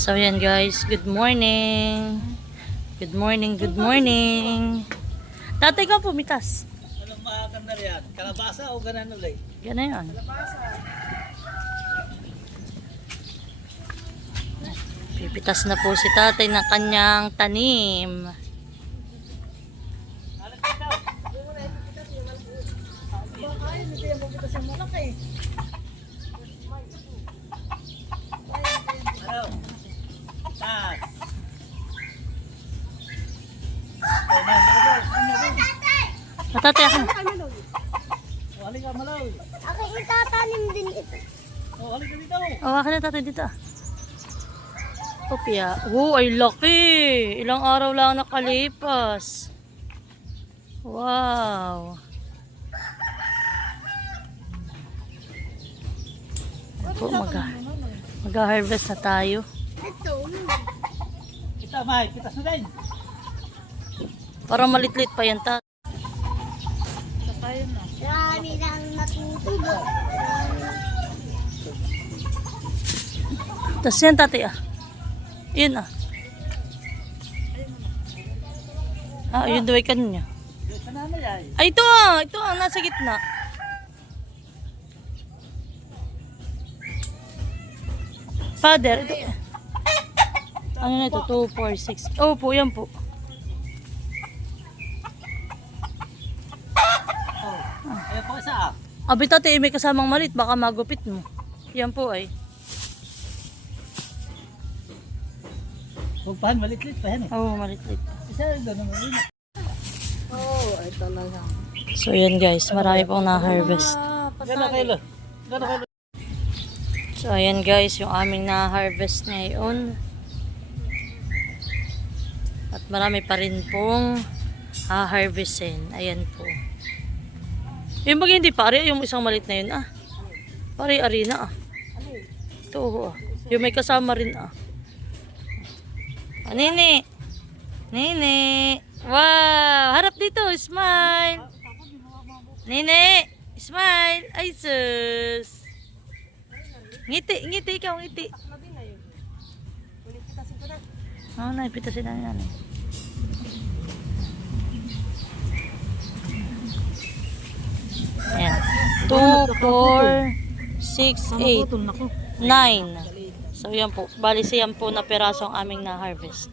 So yan guys, good morning. Good morning, good morning. Tatay ka pumitas. Anong maganda riyan? Kalabasa o ganan ulit? Gana yan. Pipitas na po si tatay ng kanyang tanim. Tatay ako. Halika malaw. Ako itatanim din ito. Halika dito. Akin na tatay dito. Opya. Oh, ay laki. Ilang araw lang nakalipas. Wow. Po, mag-harvest na tayo. Ito. Kita, Mike. Kita sa din. Parang malitlit pa yan, tatay. Marami lang natutubo. Tapos yan, tatay ah. Yun ah. Yun daw ay kanya. Ay, ito ah. Ito ah, nasa gitna. Father, ito. Ano na ito? 2, 4, 6. Oh po, yan po. Ayan po isa. Abi tatay, may kasamang malit. Baka magupit mo. Yan po ay. Huwag pahan, malitlit pa yan eh. Oo, malitlit. Isa rin doon naman rin. Ito lang yan. So yan guys, marami pong na-harvest. Gano'n kayo? Gano'n kayo? So ayan guys, yung aming na-harvest ngayon. At marami pa rin pong ha-harvestin. Ayan po. Yung bagay hindi pare, yung isang malit na yun ah. Pare-ari na ah. Ito ah. Yung may kasama rin ah. Nini. Nini. Wow, harap dito, smile. Nini, smile. Ay sus. Ngiti, ngiti ikaw, ngiti. Oo, naipitasin na yan. Ayan. 2, 4, 6, 8, 9. So yan po. Bali siyan po na peraso ang aming na-harvest.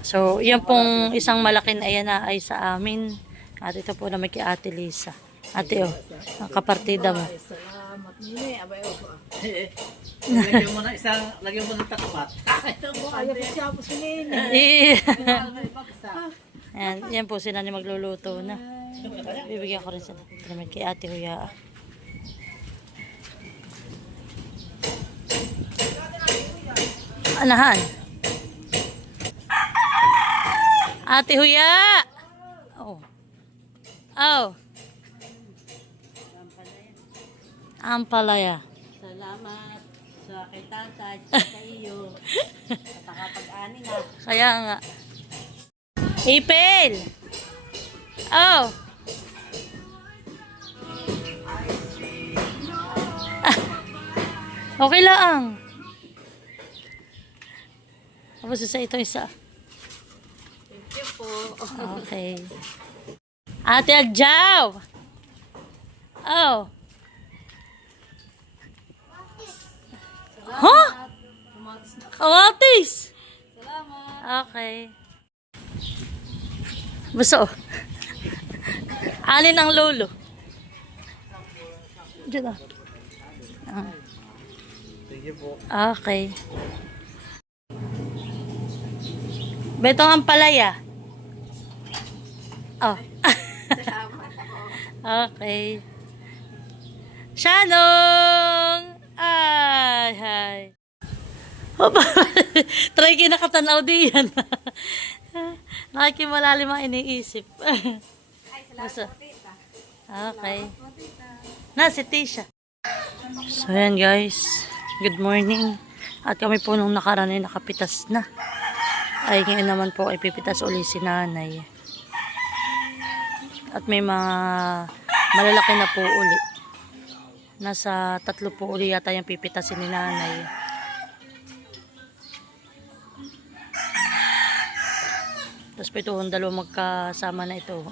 So yan pong isang malaki na ayan na ay sa amin. At ito po na may kay Ate Lisa. Ate oh, ang kapartida mo. Salamat nini. Abay o po. Lagyan mo na isang, lagyan mo ng takapat. Ito po, ayaw siya po si nini. Ayan, yan po sila ni magluluto na. Bibigyan ko rin sila. Ito naman kay Ate Huya. Anahan? Ate Huya! Oh. Oh. Ampalaya. Salamat sa kay tatay, sa iyo. At nakapag-ani na. Kaya nga. Ipil! Oh! Okay lang. Tapos isa ito isa. Thank you po. Okay. Ate Adjaw! Oh! Huh? Kamatis! Salamat. Okay. Buso. Alin ang lolo? Diyan ah. Sige po. Okay. Betong ang palaya. Oh. Okay. Shanong! Ay, hi. Opa, try kayo nakatanaw di yan. Nakikimalalim ang iniisip. Basta. Okay. Na, si Tisha. So, yan guys. Good morning. At kami po nung nakaraan ay nakapitas na. Ay, ngayon naman po ay pipitas uli si nanay. At may mga malalaki na po uli. Nasa 3 po uli yata yung pipitasin ni nanay. Tapos po ito, ang dalawa magkasama na ito.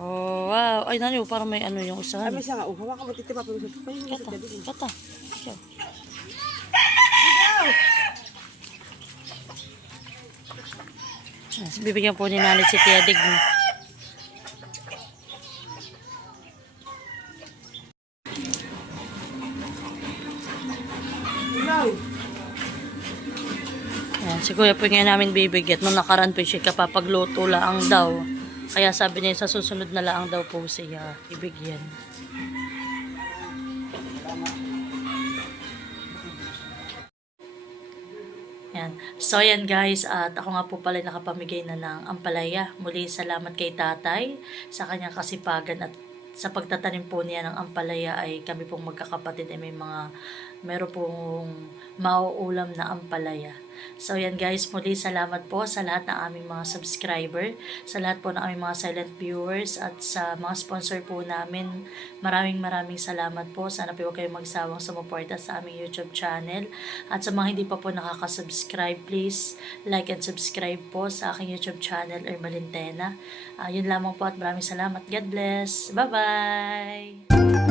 Oh, wow. Ay, nani, parang may ano yung isa. Kami siya nga, hawa ka matitipa pa yung Kata, kata. Siya. Bibigyan po ni nanay si Tia Digna. Ayan, si Kuya po nga namin bibigyan. Nung nakaraan po siya kapapagluto laang daw. Kaya sabi niya sa susunod na laang daw po siya ibigyan. Yan. So, yan guys. At ako nga po pala nakapamigay na ng ampalaya. Muli, salamat kay tatay sa kanyang kasipagan at sa pagtatanim po niya ng ampalaya ay kami pong magkakapatid ay meron pong mauulam na ampalaya. So yan guys, muli salamat po sa lahat ng aming mga subscriber, sa lahat po ng aming mga silent viewers at sa mga sponsor po namin. Maraming salamat po. Sana po huwag kayong magsawang sumuporta sa aming YouTube channel. At sa mga hindi pa po nakaka-subscribe, please like and subscribe po sa aking YouTube channel, Ermalintena. Yun lamang po at maraming salamat. God bless. Bye-bye!